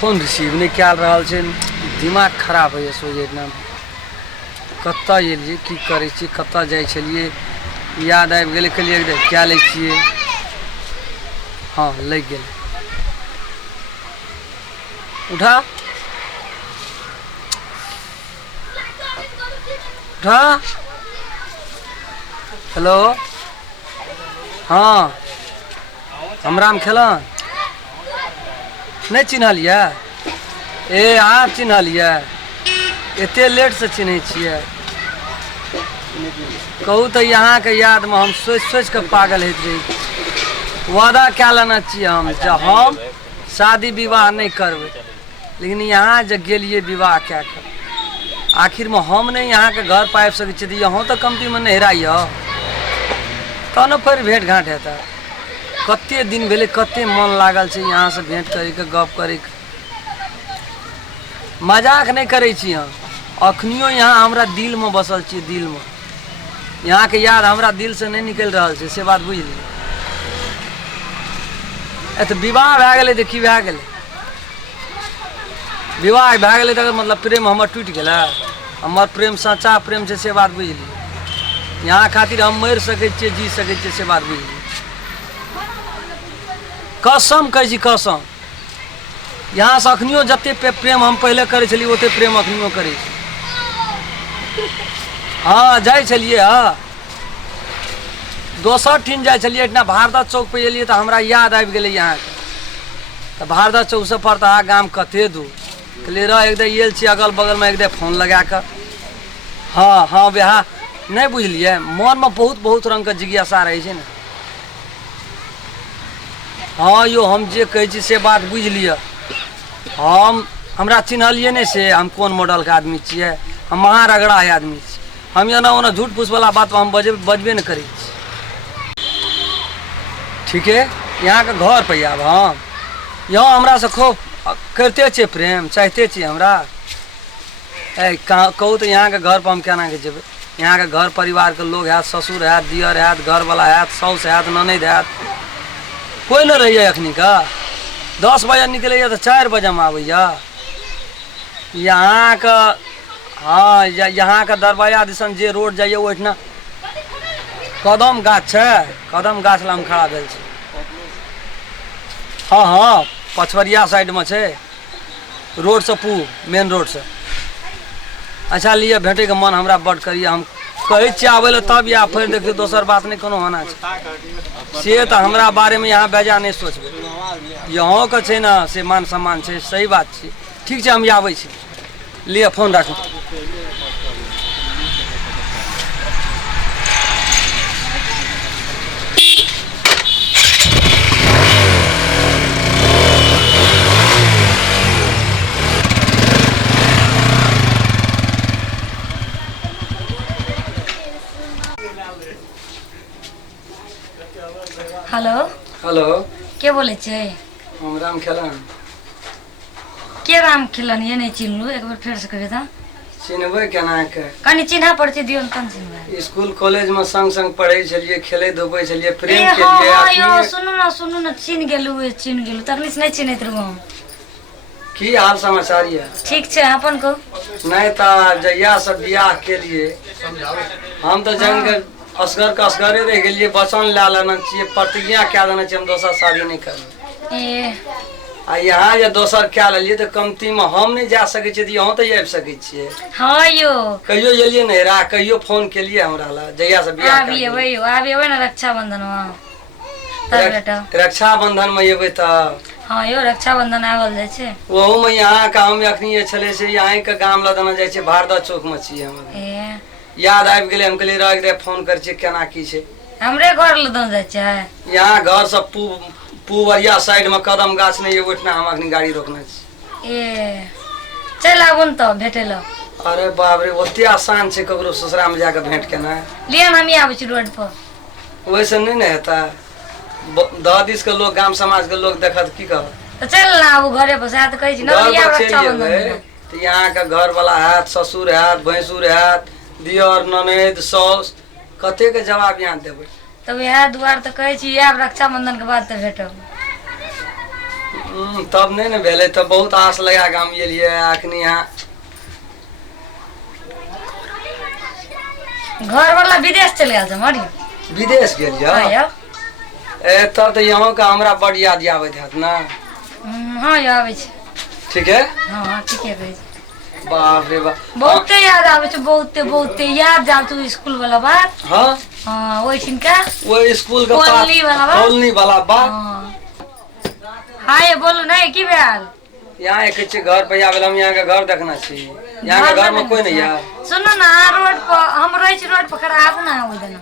Phone receive नहीं कल रहा है, दिमाग खराब है सोचना कत एलिए की करे कत जाइए याद आबि गेलै कहलिए क्या लै छियै। हाँ लग गए उठा उठा। हेलो हाँ हमराम खेलन नहीं चिन्हलिए ए आप चिन्हलिए एते लेट से चिन्ह छियै कहू तो यहाँ के याद में हम सोच के पागल होत रही। वादा क्या लेना चाहिए हम शादी विवाह नहीं करबे लेकिन यहाँ जब गेलिए विवाह क्या कर आखिर में हम नहीं यहाँ के घर पर आबि सकै छी यहाँ तो कमती में नहीं हेराइए तब न फिर भेंट घाट हेता। कते दिन भेले कते मन लागल छै यहाँ से भेंट करे के गप करे के मजाक नहीं करे छी हम अखनियो यहाँ हमरा दिल में बसल छी दिल में यहाँ के याद हमरा दिल से नहीं निकल रहा है से बात बुझ ली। तो विवाह भए गेलै तो की भए गेलै विवाह भए गेलै तो मतलब प्रेम हमर टूट गेलै हमर प्रेम सच्चा प्रेम छै से बात बुझ ली। यहाँ खातिर हम मरि सकै छियै जी सकै छियै से बात बुझ ली। कसम कहै छी कसम यहाँ से अखनियो जते प्रेम हम पहले करे छलियै ओते प्रेम अखनियो करे छी। हाँ जाए छलिए हाँ दोसर ठिन जाए छलिए इतना भारत चौक पे एलिए तो हमरा याद आबि गेलै यहाँ के तो भारत चौक से पड़ता गाम कते दूर कहलिए रह एकदम आयल छी अगल बगल में एकदम फोन लगा कर। हाँ हाँ बेहा नहीं बुझलिए मन में बहुत रंग के जिज्ञासा रहे छै ने। हाँ यो हम जे कहै छी से बात बुझ लिअ हमरा चिन्हलिए नहीं से हम कोन मॉडल के आदमी छियै हम महारगड़ा आदमी छी हम एना ओना झूठ फूस वाला बात हम बजबे नहीं करै छी। ठीक है यहाँ के घर पे आब हम यहाँ हमरा से खूब करते छे प्रेम चाहते छी हमरा कहू तो यहाँ के घर पर हम केना के जेबै यहाँ के घर परिवार के लोग हैत ससुर हैत दियर हैत घर वाला हैत साउस हैत ननद हैत कोई न रहिए अखनी का 10 बजे निकले तो 4 बजे में आबैया यहाँ का। हाँ यहाँ का दरवाजा दिसन जे रोड जाइए ओहिठना कदम गाछ है कदम गाछ लग खड़ा भेल छै। हाँ हाँ पछवरिया साइड में छै रोड से मेन रोड से। अच्छा लिए भेटे के मन हमरा बड़ करिए हम कहै छी आबै ले तब या फिर देखियो दोसर बात नहीं कोनो होना छै से तो हमरा बारे में यहाँ बेजा नहीं सोचबे यहाँ के छै ना से मान सम्मान छै सही बात छै। ठीक छै हम आबै छी लिए फोन राखू। हेलो हेलो के बोले छे हम राम खेलन के राम खेलन ये नहीं चिन्हलू एक बार फिर से कहे था चिन्हबे केना के कनी चिन्हा पड़ती दियो न तन चिन्हबे स्कूल कॉलेज में संग पढ़े छलिए खेले धूपे छलिए प्रेम के हाँ, लिए हाँ, यो सुनू ना चिन्ह गेलू तखनी से नहीं चिन्हत रहू हम। की हाल समाचार ये ठीक छे अपन कहू नहीं तो जहिया से बियाह के लिए हम तो जंग असगरे रह गेलिए वचन ला लेना चाहिए प्रतिज्ञा क्या देना चाहिए हम दोसर शादी नहीं करना ए आ यहाँ जे दोसर क्या लेलिए तो कमती में हम नहीं जा सके छी यहाँ तो आबि सके छिए। हाँ यो कहियो एलिए नहीं रहा कहियो फोन के लिए हमरा ला जहिया से बियाह आबिए ना रक्षाबंधन में तब बेटा रक्षाबंधन में एबे तब। हाँ यो रक्षाबंधन आवल जाय छे वहू में यहाँ का हम अखनी ये छले से यहाँ के गाम लदना जाय छे भारदा चौक में छिए हम ए याद आबि गेलै हम कहलिए रह दे फोन कर छी केना की छे हमरे घर लदन जाय छे यहाँ घर से पूवरिया साइड में कदम गाछ नहीं है ओठना हम अखनी गाड़ी रोकना छी। ए चल आबुन तो भेटे लो। अरे बाप रे ओते आसान छे ककरो ससुरा में जाके भेंट केना लियन हम आबै छी रोड पर वैसे नहीं ना हेता 10 दिस के लोग गाम समाज के लोग देखत की कह तो चल ना आबू घरे पर साथ कहै छी ना या रक्षाबंधन तो यहाँ का घर वाला हैत ससुर हैत भैंसुर हैत दियर ननद साउस कते के जवाब यहाँ देबै तब यह दुआर तो कहे छी आब रक्षाबंधन के बाद तो भेटब तब नहीं ने भेले तब बहुत आस लगा के हम एलिए अखनी यहाँ घर वाला विदेश चले गेल छै मरी विदेश गेलिए ए तब तो यहाँ का हमरा बड़ याद आबैत हैत ना हाँ यो आबै छै ठीक है हाँ ठीके कहै छै बाप रे बाप बहुते याद आबै छै बहुते याद जाब तू स्कूल वाला बात हाँ हाँ ओइ ठिनका वो स्कूल का कॉलोनी वाला बात कॉलोनी वाला बात हाँ ये बोलू नहीं की भेल यहाँ एक घर पे आवे हम यहाँ के घर देखना चाहिए यहाँ के घर में कोई नहीं है सुनो ना रोड पर हम रहे छी रोड पर खड़ा आबू ना ओइ दिन